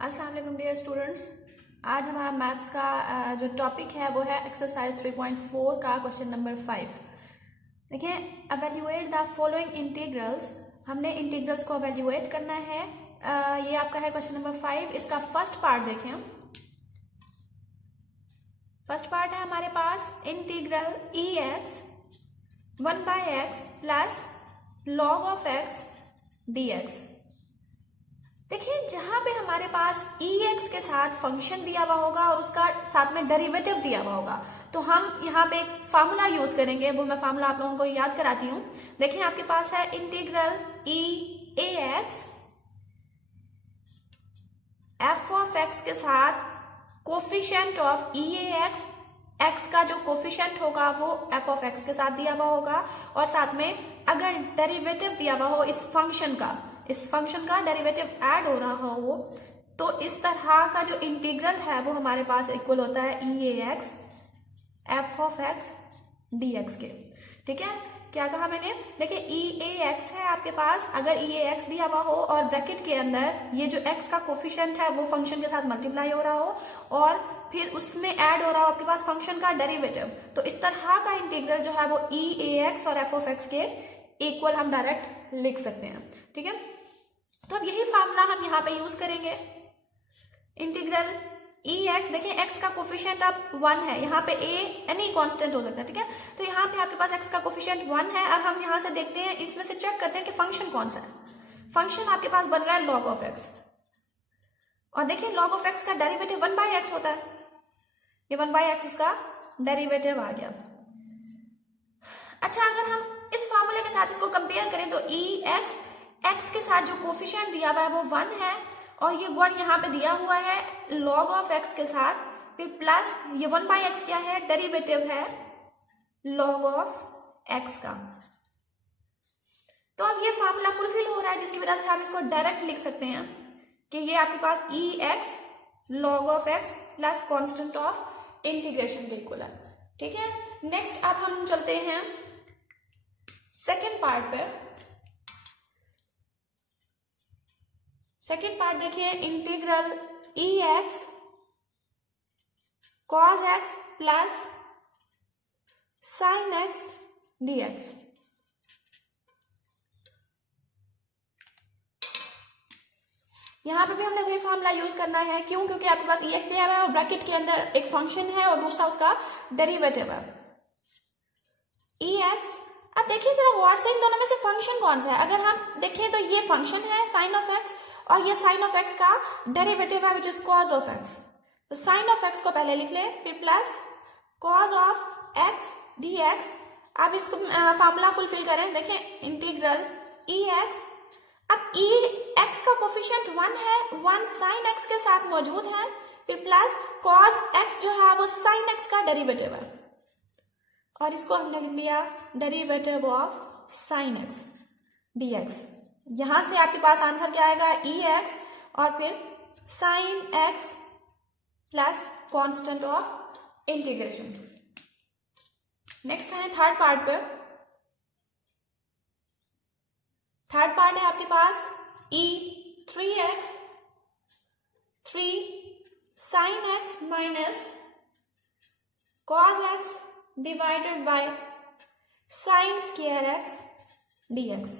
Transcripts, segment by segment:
अस्सलाम वालेकुम dear students. आज हमारा मैथ्स का जो टॉपिक है वो है एक्सरसाइज 3.4 का क्वेश्चन नंबर 5। देखिए, एवेल्यूएट द फॉलोइंग इंटीग्रल्स। हमने इंटीग्रल्स को एवेल्यूएट करना है। ये आपका है क्वेश्चन नंबर 5। इसका फर्स्ट पार्ट देखें। फर्स्ट पार्ट है हमारे पास integral e x 1/x plus log of x d x. देखिए, जहां पे हमारे पास ई एक्स के साथ फंक्शन दिया हुआ होगा और उसका साथ में डेरिवेटिव दिया हुआ होगा, तो हम यहाँ पे एक फार्मूला यूज करेंगे। वो मैं फार्मूला आप लोगों को याद कराती हूँ। देखिए, आपके पास है integral E a x f of x के साथ coefficient of E a x. X का जो कोफिशिएंट होगा वो एफ ऑफ एक्स के साथ दिया हुआ होगा, और साथ में अगर डेरिवेटिव दिया हुआ हो इस फंक्शन का डेरिवेटिव ऐड हो रहा हो, तो इस तरह का जो इंटीग्रल है वो हमारे पास इक्वल होता है e a x f of x d x के। ठीक है, क्या कहा मैंने? देखिए, ई ए एक्स है आपके पास। अगर ई ए एक्स दिया हुआ हो और ब्रैकेट के अंदर ये जो एक्स का कोफिशिएंट है वो फंक्शन के साथ मल्टीप्लाई हो रहा हो और फिर उसमें ऐड हो रहा हो आपके पास फंक्शन का डेरिवेटिव, तो इस तरह का इंटीग्रल जो है वो ई ए एक्स और एफ ऑफ एक्स के इक्वल हम डायरेक्ट लिख सकते हैं। ठीक है, तो अब यही फार्मूला हम यहाँ पे यूज करेंगे। इंटीग्रल ई एक्स, देखिए एक्स का कोफिशिएंट अब 1 है, यहाँ पे ए एनी कांस्टेंट हो सकता है। ठीक है, तो यहाँ पे आपके पास एक्स का कोफिशिएंट 1 है। अब हम यहाँ से देखते हैं, इसमें से चेक करते हैं कि फंक्शन कौन सा है। फंक्शन आपके पास बन रहा है लॉग ऑफ एक्स, और देखिए लॉग ऑफ एक्स का डेरिवेटिव 1/x होता है। ये 1/x उसका डेरिवेटिव आ गया। अच्छा, अगर हम इस फार्मूले के साथ इसको कंपेयर करें तो ई एक्स, एक्स के साथ जो कोफिशिएंट दिया हुआ है वो 1 है, और ये 1 यहाँ पे दिया हुआ है लॉग ऑफ एक्स के साथ, फिर प्लस ये 1/x क्या है? डेरिवेटिव है लॉग ऑफ एक्स का। तो अब ये फार्मूला फुलफिल हो रहा है, जिसकी वजह से हम इसको डायरेक्ट लिख सकते हैं कि ये आपके पास e x log of x plus constant of integration के इक्वल है। ठीक है, नेक्स्ट अब हम चलते हैं सेकेंड पार्ट पे। सेकेंड पार्ट देखिए, integral e x cos x plus sine x d x. यहां पे भी हमने वही फार्मूला यूज करना है। क्यों? क्योंकि आपके पास ई एक्स दिया हुआ है और ब्रैकेट के अंदर एक फंक्शन है और दूसरा उसका डेरिवेटिव है ई एक्स। अब देखिए जरा गौर से, इन दोनों में से फंक्शन कौन सा है? अगर हम देखें तो ये फंक्शन है साइन ऑफ एक्स, और ये साइन ऑफ एक्स का डेरिवेटिव है which is cos of x. तो साइन ऑफ एक्स को पहले लिख ले, फिर plus cos of x d x. अब इसको फार्मूला फुलफिल करें। देखें, इंटीग्रल ई एक्स, अब ई एक्स का कोफिशिएंट 1 है, 1 साइन एक्स के साथ मौजूद है, फिर प्लस कॉस एक्स जो है वो साइन एक्स का डेरिवेटिव है, और इसको हमने लिख लिया derivative of sine x d x. यहां से आपके पास आंसर क्या आएगा? ई एक्स और फिर sine x plus constant of integration. Next है थर्ड पार्ट पे। थर्ड पार्ट है आपके पास ई 3x 3 sine x minus cos x divided by sine square x d x.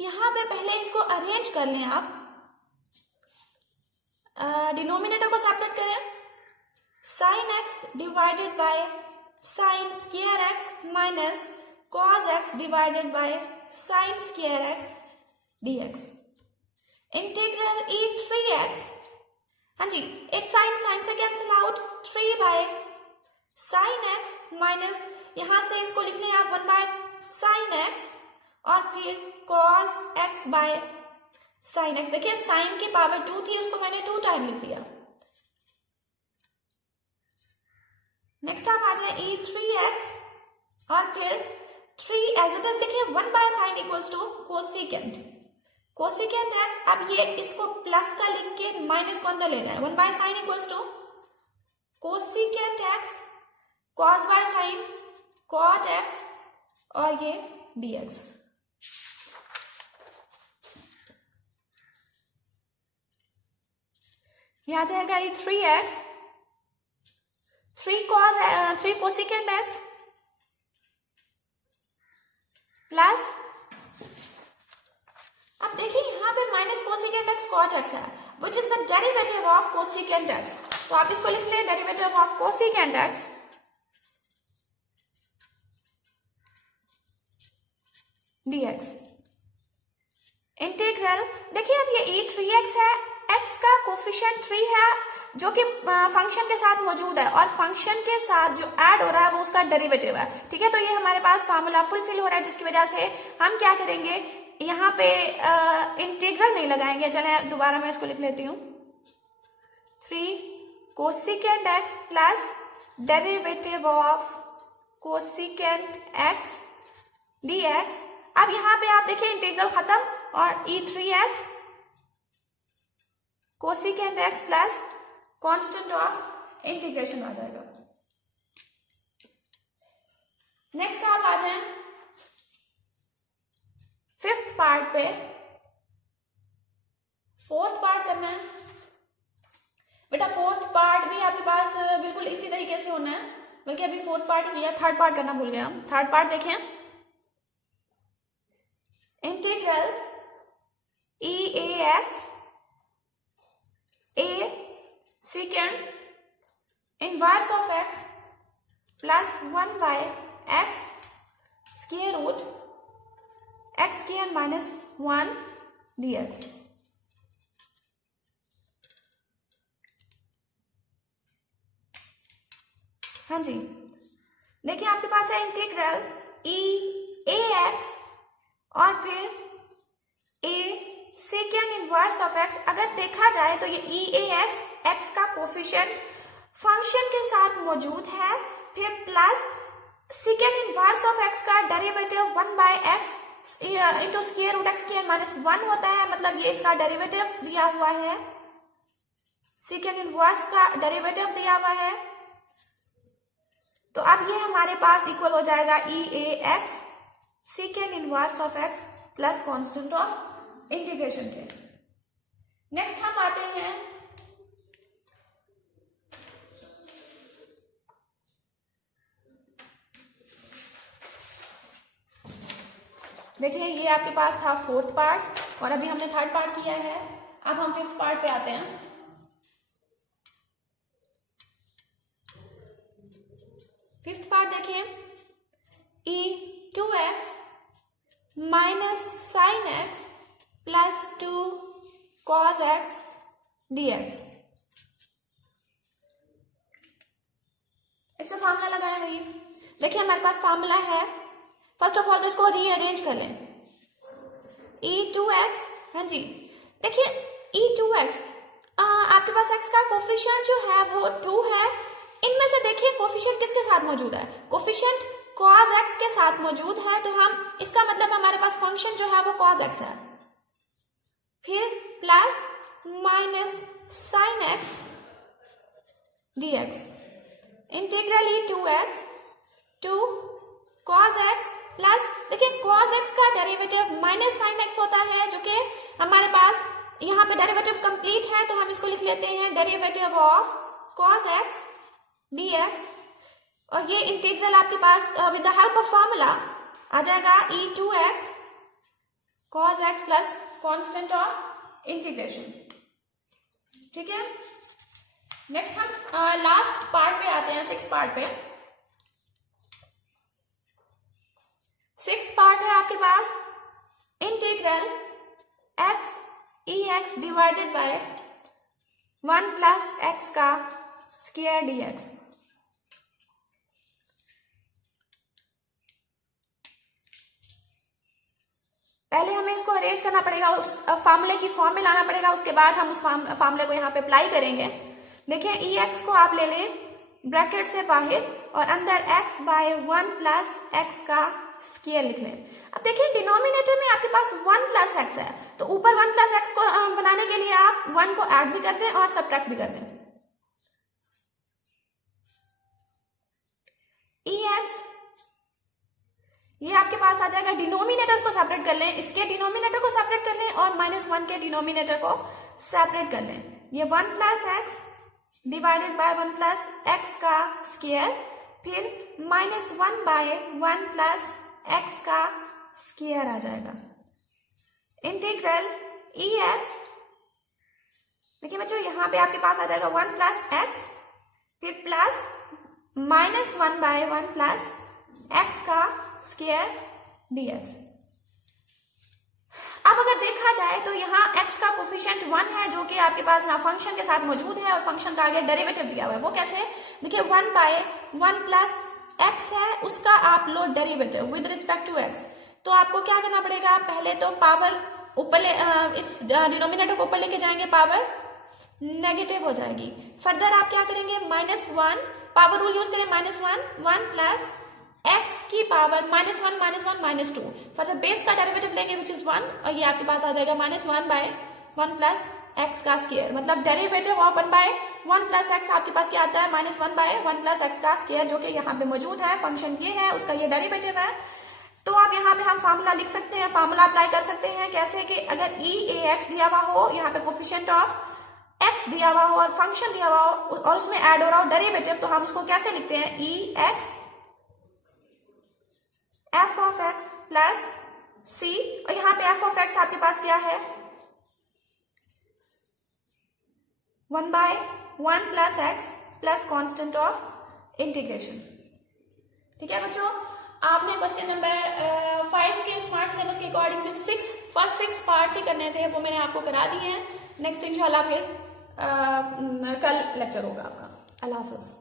यहां पे पहले इसको अरेंज कर लें आप। डिनोमिनेटर को सेपरेट करें। Sine x divided by sine square x minus cos x divided by sine square x d x. Integral E 3x, हाँ जी, एक साइन से cancel out, 3 by sine x minus, यहां से इसको लिख लें आप 1 बाय साइन एक्स, और फिर cos x by sine x. देखिए साइन की पावर 2 थी, उसको मैंने 2 टाइम लिख लिया। नेक्स्ट आप आ जाए ई 3x और फिर 3 एज इट इज। देखिए 1 by sine equals to cosecant x. अब ये इसको प्लस का लिख के माइनस को अंदर ले जाए। 1 by sine equals to cosecant x, cos by sine cot x और ये dx। ये आ जाएगा ये 3x 3 कोसिकेंट x प्लस, अब देखिए यहाँ पे minus cosecant x cot x है which is the derivative of cosecant x। तो आप इसको लिख लें derivative of cosecant x dx integral. देखिए अब ये e 3x है, x का कोफिशिएंट 3 है जो कि फंक्शन के साथ मौजूद है और फंक्शन के साथ जो ऐड हो रहा है वो उसका डेरिवेटिव है। ठीक है, तो ये हमारे पास फार्मूला फुलफिल हो रहा है जिसकी वजह से हम क्या करेंगे, यहाँ पे इंटीग्रल नहीं लगाएंगे। चले दोबारा मैं इसको लिख लेती हूँ 3 cosecant x plus derivative of cosecant x dx। अब यहाँ पे आप देखिए इंटीग्रल खत्म और e 3x cosecant x plus constant of integration आ जाएगा। नेक्स्ट आप आ जाएं फिफ्थ पार्ट पे, फोर्थ पार्ट करना है बेटा। फोर्थ पार्ट भी आपके पास बिल्कुल इसी तरीके से होना है, बल्कि अभी फोर्थ पार्ट किया, थर्ड पार्ट करना भूल गया हम। थर्ड पार्ट देखें, integral e(ax) a secant inverse of x plus 1 by x square root x square minus 1 dx। हाँ जी, देखिए आपके पास है इंटीग्रल e(ax) और फिर a second inverse of x। अगर देखा जाए तो ये e(ax) x का कोफिशिएंट फंक्शन के साथ मौजूद है, फिर plus second inverse of x का derivative 1 by x into square root x square minus 1 होता है, मतलब ये इसका डेरिवेटिव दिया हुआ है, सेकेंड इनवर्स का डेरिवेटिव दिया हुआ है। तो अब ये हमारे पास इक्वल हो जाएगा e(ax) second inverse of x plus constant of integration के। नेक्स्ट हम आते हैं देखिए, ये आपके पास था फोर्थ पार्ट और अभी हमने थर्ड पार्ट किया है। अब हम फिफ्थ पार्ट पे आते हैं। फिफ्थ पार्ट देखिए, e(2x minus sine x plus 2 cos x dx। इसमें फार्मूला लगाया है। देखिए हमारे पास फार्मूला है, फर्स्ट ऑफ ऑल तो इसको रीअरेंज कर लें। e(2x), हाँ जी, देखिए e(2x) आपके पास x का कोफिशिएंट जो है वो 2 है। इनमें से देखिए कोफिशिएंट किसके साथ मौजूद है, कोफिशिएंट cos x के साथ मौजूद है, तो हम इसका मतलब हमारे पास फंक्शन जो है वो cos x है, फिर plus minus sine x dx integral e(2x) two cos x plus, देखिए cos x का डेरिवेटिव माइनस साइन x होता है, जो कि हमारे पास यहाँ पे डेरिवेटिव कंप्लीट है, तो हम इसको लिख लेते हैं derivative of cos x dx। और ये इंटीग्रल आपके पास with the help of formula आ जाएगा e(2x cos x plus constant of integration. ठीक है, नेक्स्ट हम लास्ट पार्ट पे आते हैं, सिक्स पार्ट पे। सिक्स पार्ट है आपके पास integral x e(x) divided by 1 plus x का स्क्वायर dx। पहले हमें इसको अरेंज करना पड़ेगा, उस फार्मूले की फॉर्म में लाना पड़ेगा, उसके बाद हम उस फार्मूले को यहाँ पे अप्लाई करेंगे। देखिए e(x) को आप ले लें ब्रैकेट से बाहर और अंदर x बाय 1 प्लस x का स्क्वायर लिख लें। अब देखिए डिनोमिनेटर में आपके पास 1 प्लस x है, तो ऊपर 1 प्लस x को बनाने के लिए आप 1 को ऐड भी कर दें और सब्ट्रैक्ट भी कर दें। e(x) ये आपके पास आ जाएगा, डिनोमिनेटर्स को सेपरेट कर लें, इसके डिनोमिनेटर को सेपरेट कर लें और -1 के डिनोमिनेटर को सेपरेट कर लें। ये 1 plus x divided by 1 plus x का स्क्वायर, फिर -1 बाय 1 प्लस एक्स का स्क्वायर आ जाएगा। इंटीग्रल ई एक्स, देखिए बच्चों यहाँ पे आपके पास आ जाएगा 1 प्लस एक्स, फिर प्लस -1 बाय 1 प्लस एक्स का स्क्वायर dx। अब अगर देखा जाए तो यहाँ x का कोफिशिएंट 1 है जो कि आपके पास यहाँ फंक्शन के साथ मौजूद है और फंक्शन का आगे डेरिवेटिव दिया हुआ है। वो कैसे, देखिए 1 बाय 1 प्लस x है, उसका आप लो derivative with respect to x। तो आपको क्या करना पड़ेगा, पहले तो पावर ऊपर इस डिनोमिनेटर को ऊपर लेके जाएंगे, पावर नेगेटिव हो जाएगी। फर्दर आप क्या करेंगे, -1 पावर रूल यूज करें, -1 प्लस x की पावर -1 -2। फर्दर बेस का डेरिवेटिव लेंगे विच इज 1 और ये आपके पास आ जाएगा -1 बाय 1 प्लस एक्स का स्क्वायर। मतलब derivative of 1 by 1 plus x आपके पास क्या आता है, -1 बाय 1 प्लस एक्स का स्क्वायर, जो कि यहाँ पे मौजूद है। फंक्शन ये है, उसका ये डेरिवेटिव है। तो आप यहाँ पे हम फार्मूला लिख सकते हैं, फार्मूला अप्लाई कर सकते हैं। कैसे कि अगर EAX दिया हुआ हो, यहाँ पे कोफिशिएंट ऑफ x दिया हुआ हो और फंक्शन दिया हुआ हो और उसमें ऐड हो रहा हो डेरिवेटिव, तो हम उसको कैसे लिखते हैं, EX f of x plus c, और यहाँ पे f ऑफ x आपके पास क्या है, 1 by 1 plus x plus constant of integration. ठीक है बच्चों, आपने क्वेश्चन नंबर 5 के स्मार्ट सिलेबस के अकॉर्डिंग सिर्फ फर्स्ट 6 पार्ट्स ही करने थे, वो मैंने आपको करा दिए हैं। नेक्स्ट इंशाल्लाह फिर कल लेक्चर होगा आपका। अल्लाह हाफिज।